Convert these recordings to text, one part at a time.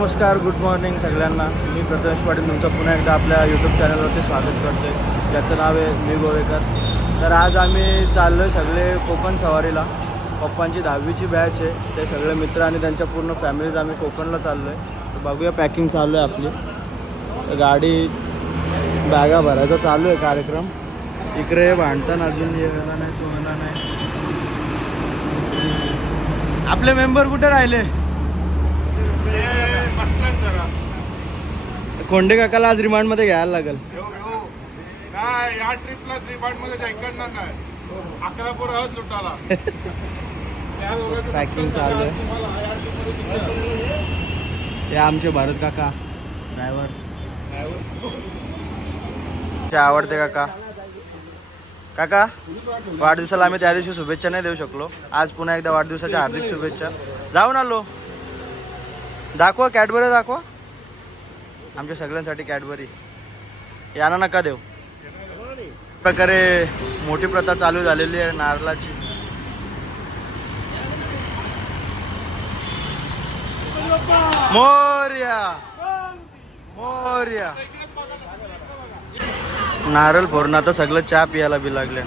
नमस्कार, good morning सगळ्यांना. मी प्रथमेश पाटील तुमचं पुन्हा एकदा आपल्या यूट्यूब चॅनलवरती स्वागत करतो आहे, ज्याचं नाव आहे मी गोवेकर. तर आज आम्ही चाललो आहे सगळे कोकण सवारीला. पप्पांची 10वीची बॅच आहे, ते सगळे मित्र आणि त्यांच्या पूर्ण फॅमिलीज आम्ही कोकणला चाललो आहे. तर बघूया, पॅकिंग चालू आहे आपली. तर गाडी बॅगा भरायचा चालू आहे कार्यक्रम. इकडे भांडताना अजून येणार नाही, सोहणार नाही. आपले मेंबर कुठे राहिले? खोंडे काकाला आज रिमांडमध्ये घ्यायला लागेल. काय या ट्रिपला रिमांडमध्ये जायकडणार नाही, 11 पोरं आहोत लुटाला. पॅकिंग चालू आहे. हे आमचे भारत काका ड्रायव्हर, ते आवडते काका. काका, वाढदिवसाला आम्ही त्या दिवशी शुभेच्छा नाही देऊ शकलो. आज पुन्हा एकदा वाढदिवसाच्या हार्दिक शुभेच्छा. जाऊन आलो. दाखवा, कॅडबरी दाखवा. आमच्या सगळ्यांसाठी कॅडबरी. यांना नका देऊ. प्रकारे मोठी प्रथा चालू झालेली आहे नारळाची. मोरया मोरया. नारळ फोडून आता सगळं चहा पियाला बी लागले.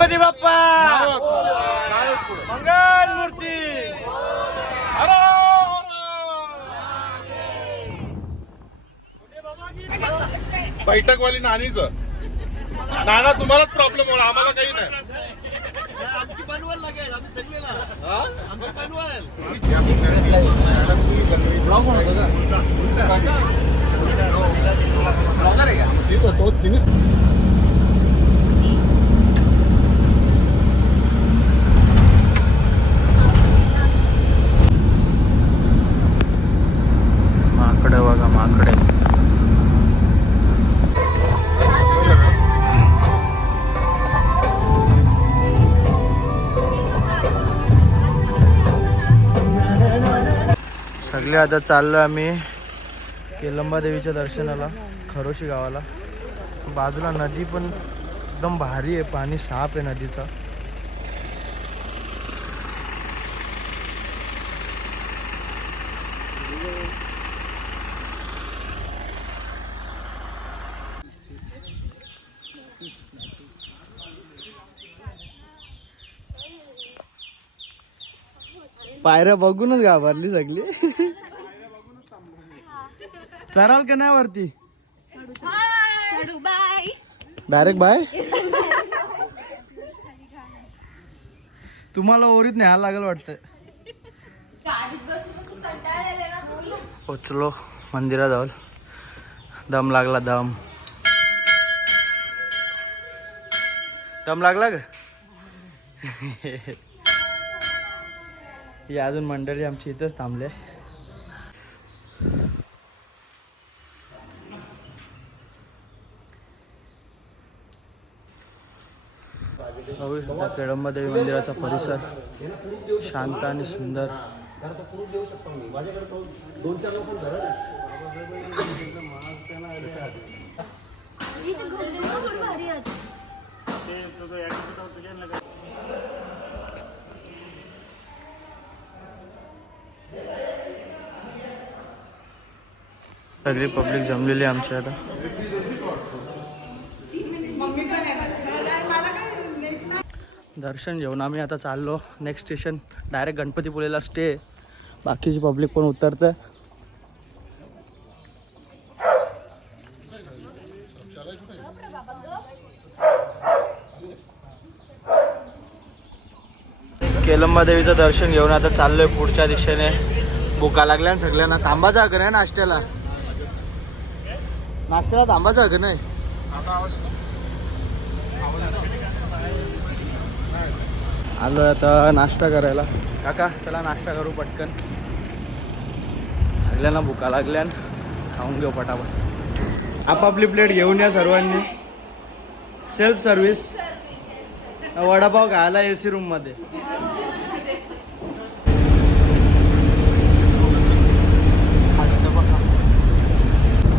गणपती बाप्पा मंगल मूर्ती. बैठकवाली नानीच नाना, तुम्हालाच प्रॉब्लेम होणार, आम्हाला काही नाही. आमची बनवायला लागेल, आम्ही सगळेला आमची बनवायला. माकडे बघा, माकडे. सगळे आता चाललो आम्ही केलंबा देवीच्या दर्शनाला, खरोशी गावाला. बाजूला नदी पण एकदम भारी आहे, पाणी साफ आहे नदीचा. पायऱ्या बघूनच घाबरली सगळी. चढाल का नाही वरती? Direct bye. तुम्हाला ओरीत न्यायला लागेल वाटतं. पोचलो मंदिरात जाऊन. दम लागला, दम लागला ग. ही अजून मंडळी आमची इथंच थांबले. केळंबा देवी मंदिराचा परिसर शांत आणि सुंदर. सगळी पब्लिक जमलेली आमची आता. दर्शन घेऊन आम्ही आता चाललो. नेक्स्ट स्टेशन डायरेक्ट गणपतीपुळेला स्टे. बाकीची पब्लिक पण उतरतं. केलंबा देवीचं दर्शन घेऊन आता चाललोय पुढच्या दिशेने. भुका लागल्या ना सगळ्यांना. थांबाचा हक्क नाही नाश्त्याला. नाश्त्याला थांबाचा हक्क नाही. आलो आता नाश्ता करायला. काका चला नाश्ता करू पटकन. सगळ्यांना भुका लागल्या, खाऊन घेऊ पटापट. आपापली प्लेट घेऊन या सर्वांनी. Self service. वडापाव खायला AC रूम मध्ये.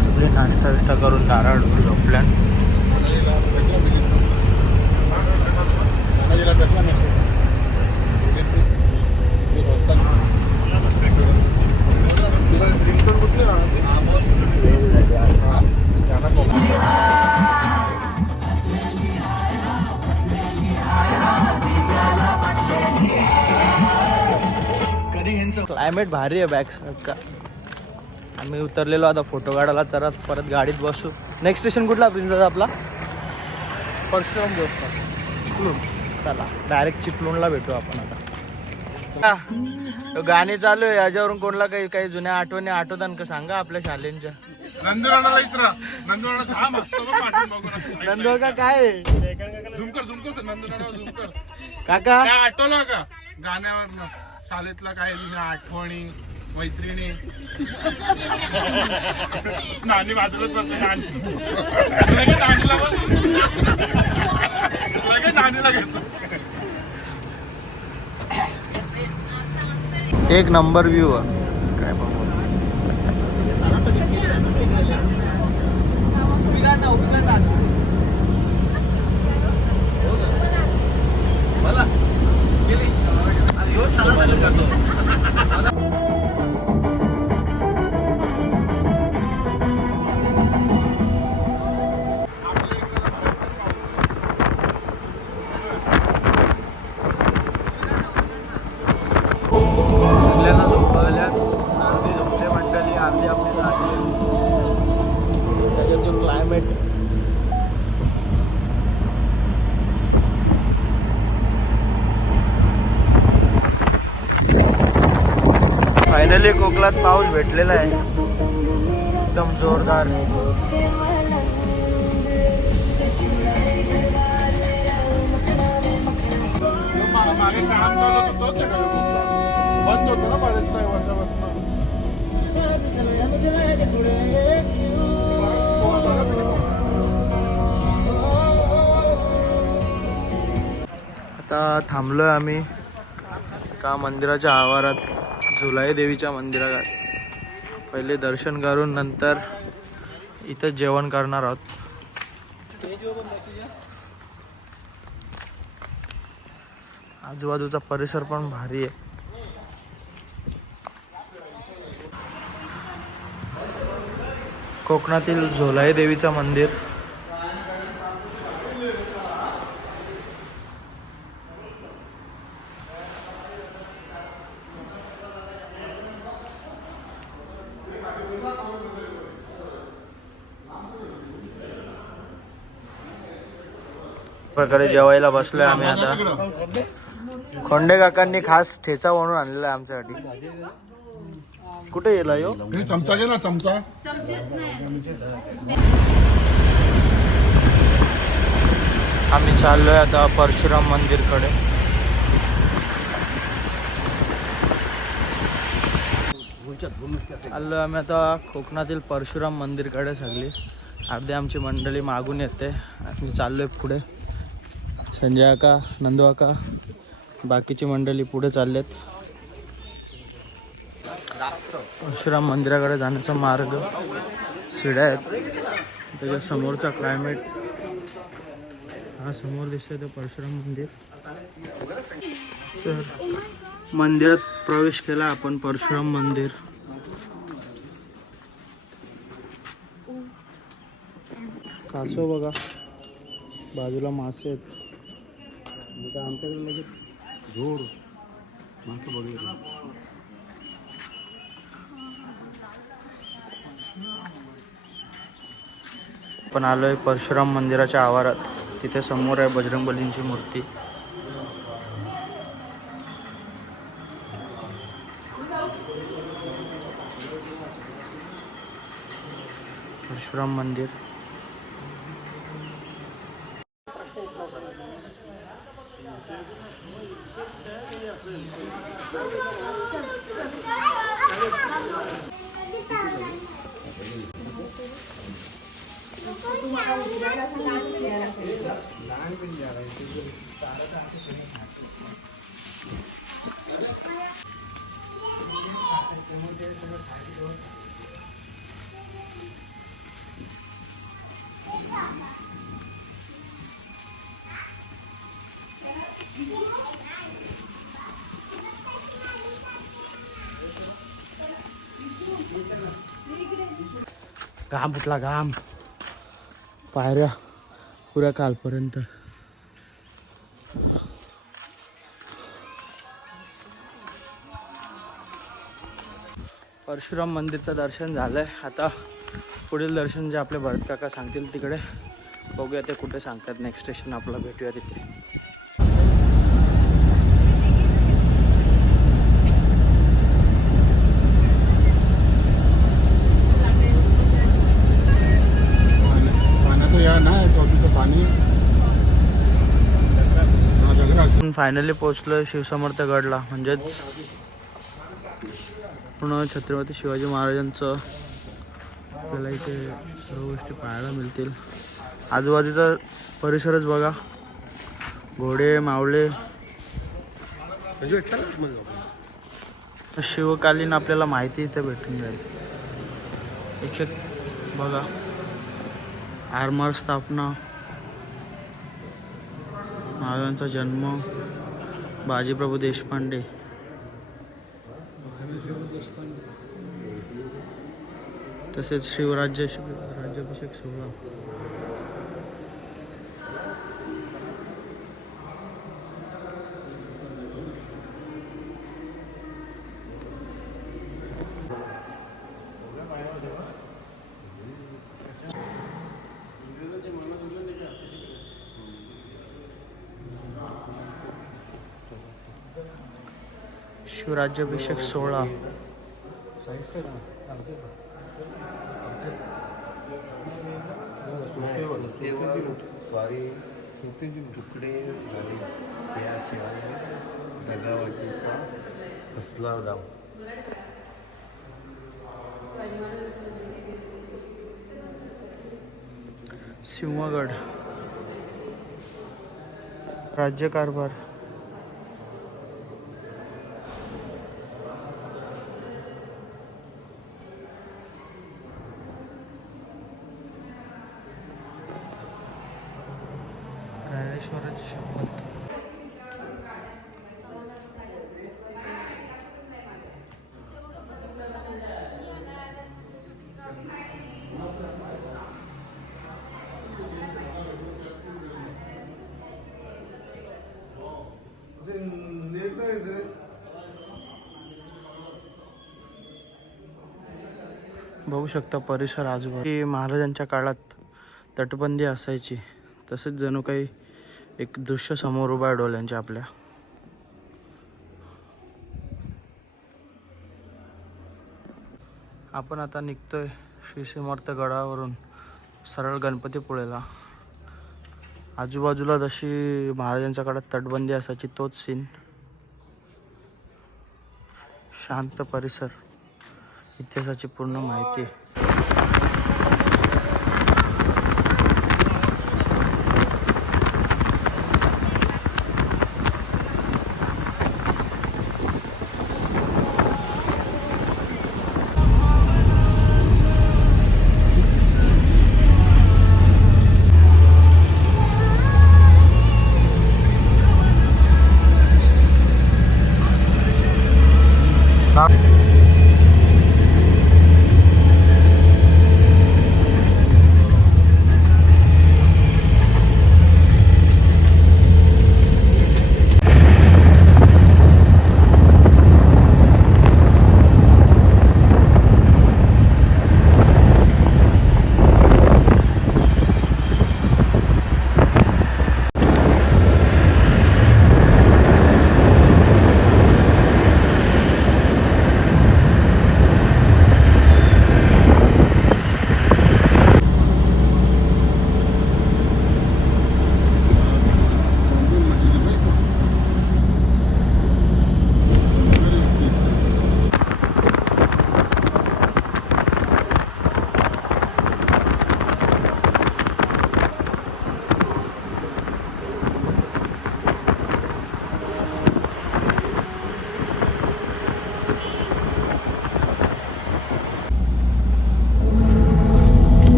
सगळे नाश्ता नाश्ता करून धाराड झोपल्यान. क्लायमेट भारी आहे बॅक साईडचा. आम्ही उतरलेलो आता फोटो काढायला. चला परत गाडीत बसू. नेक्स्ट स्टेशन कुठला प्रिन्स दादा आपला? परशुराम चिपळूण. चला डायरेक्ट चिपळूणला भेटू आपण आता. गाणी चालू आहे याच्यावरून कोणाला काही जुन्या आठवणी आठवतात का सांगा आपल्या शालेंच्या. नंदुराला इतरा नंदुराला थांब असतो बघ पाठवून बघू ना. नंदू का काय झुमकर नंदुराला झुमकर काका काय आठवलं का गाण्यावरनं शाळेतला काय जुन्या आठवणी मैत्रिणी. नानी बाजूलाच बसते. नानीला घेतो. एक नंबर व्ह्यू आहे काय बघू. मला गेली ह्यो साला सगळं करतो. सगळ्यांना झोपवल्यात. अर्धी झोपले मंडळी, अर्धी आपली झाली. त्याच्यात जो क्लायमेट फायनली कोकणात पाऊस भेटलेला आहे एकदम जोरदार. मागे काम चालू होतं तोच आहे का बंद होतो ना बरेच काही वर्षापासून. आता थांबलोय आम्ही एका मंदिराच्या आवारात, झुलाई देवीच्या मंदिरात. पहिले दर्शन करून नंतर इथं जेवण करणार आहोत. आजूबाजूचा परिसर पण भारी आहे. कोकणातील झुलाई देवीचं मंदिर. प्रकारे जेवायला बसलोय आम्ही आता. खोंडे काकांनी खास ठेचा बनवून आणलेला आहे आमच्यासाठी. कुठे गेला यो? चमचा घे ना चमचा. आम्ही चाललोय आता परशुराम मंदिरकडे. चाललोय आम्ही आता कोकणातील परशुराम मंदिरकडे. सगळी अर्धी आमची मंडळी मागून येते. आम्ही चाललोय पुढे. संजय काका, नंदू काका, बाकीची मंडळी पुढे चाललेत. परशुराम मंदिराकडे जाण्याचा मार्ग शिड्या आहेत. त्याच्या समोरचा क्लायमेट हा समोर दिसतोय ते परशुराम मंदिर. तर मंदिरात प्रवेश केला आपण. परशुराम मंदिर कासव बघा, बाजूला मासे आहेत. आमच्याकडे लगेच जोर मासे बघितलं. पण आलोय परशुराम मंदिराच्या आवारात. तिथे समोर आहे बजरंगबलींची मूर्ती. परशुराम मंदिर. घाम फुटला घाम. पायऱ्या पुऱ्या कालपर्यंत. परशुराम मंदिरचं दर्शन झालंय. आता पुढील दर्शन जे आपले भरत काका सांगतील तिकडे बघूया ते कुठे सांगतात. नेक्स्ट स्टेशन आपला भेटूया तिथे. फायनली पोहोचलो शिवसमर्थ गडला. म्हणजेच पूर्ण छत्रपती शिवाजी महाराजांचं आपल्याला इथे सर्व गोष्टी पाहायला मिळतील. आजूबाजूचा परिसरच बघा. घोडे मावळे शिवकालीन आपल्याला माहिती इथे भेटून जाईल. एक एक बघा. आरमार स्थापना, महाराजांचा जन्म, बाजीप्रभू देशपांडे, तसेच राज्याभिषेक सोहळा. शिवराज्याभिषेक सोहळा. स्वारी तुकडे झाले पेयाचे आणि दगावाचीचा कसला दाव. सिंहगड. राज्यकारभार. ज्ञानेश्वराची शपथ. बघू शकता परिसर आजूबाजू. महाराजांच्या काळात तटबंदी असायची. तसेच जणू काही एक दृश्य समोर उभा आहे डोळ्यांच्या आपल्या. आपण आता निघतोय शिवसमर्थ गडावरून सरळ गणपतीपुळेला. आजूबाजूला जशी महाराजांच्या काळात तटबंदी असायची तोच सीन. शांत परिसर. इतिहासाची पूर्ण माहिती.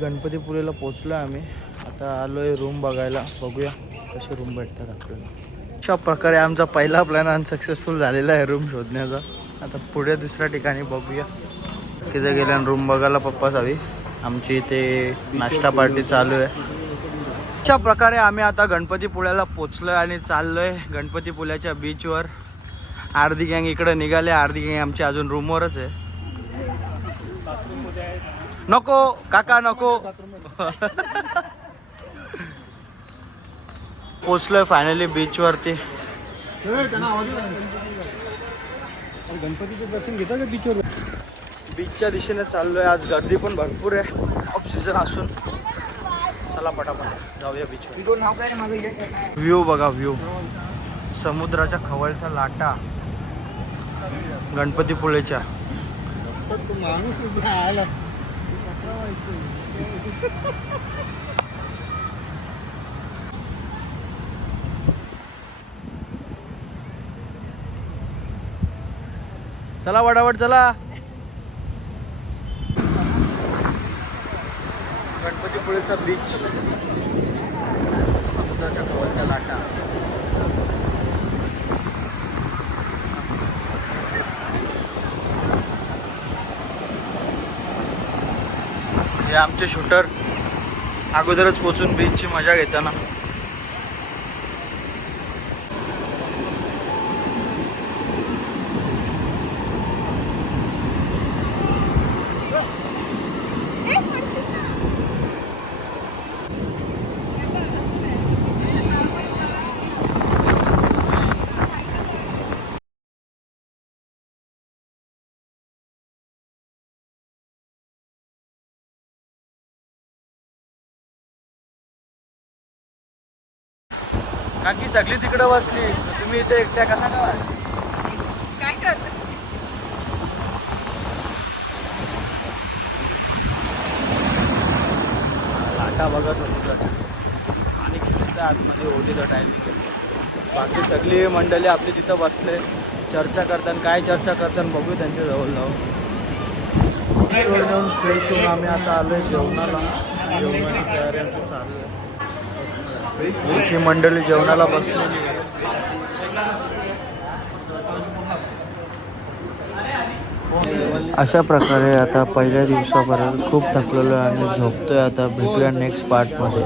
गणपतीपुळेला पोचलो आम्ही. आता आलोय रूम बघायला. बघूया कसे रूम भेटतात आपल्याला. अशा प्रकारे आमचा पहिला प्लॅन अनसक्सेसफुल झालेला आहे रूम शोधण्याचा. आता पुढे दुसऱ्या ठिकाणी बघूया. तिथे गेल्या रूम बघायला पप्पाच हवी. आमची इथे नाश्ता पार्टी चालू आहे. अशा प्रकारे आम्ही आता गणपतीपुळ्याला पोचलोय आणि चाललोय गणपतीपुळ्याच्या बीचवर. अर्धी गँग इकडे निघाले, अर्धी गँग आमची अजून रूमवरच आहे. नको काका नको. पोचलोय फायनली बीचवरती. गणपतीचं दर्शन घेता का बीचवर? बीचच्या दिशेने चाललोय. आज गर्दी पण भरपूर आहे ऑफ सीझन असून. चला पटापट जाऊया बीचवर. व्ह्यू बघा, व्ह्यू समुद्राच्या खवळच्या लाटा गणपतीपुळेच्या. माणूस आला. चला वडावट चला. गणपतीपुळेचा बीच, समुद्राच्या खवळच्या लाटा. हे आमचे शूटर अगोदरच पोचून बीचची मजा घेताना. काकी सगळी तिकडे बसली, तुम्ही इथे एकट्या कसा काय? काय करतो? लाटा बघा समुद्राच्या आणि खिचतं आतमध्ये ओलीचा टायमिंग. बाकी सगळी मंडळी आपली तिथं बसले, चर्चा करतात. काय चर्चा करतात बघू त्यांच्या जवळ जाऊन. फ्रेश होऊन आम्ही आता आलोय जेवणाला. जेवणाची तयारी आमची चालू आहे. पुढची मंडळी जेवणाला बसलेली आहे. अशा प्रकारे आता पहिल्या दिवसापर्यंत खूप थकलेलो आणि झोपतोय. आता भेटूया नेक्स्ट पार्टमध्ये.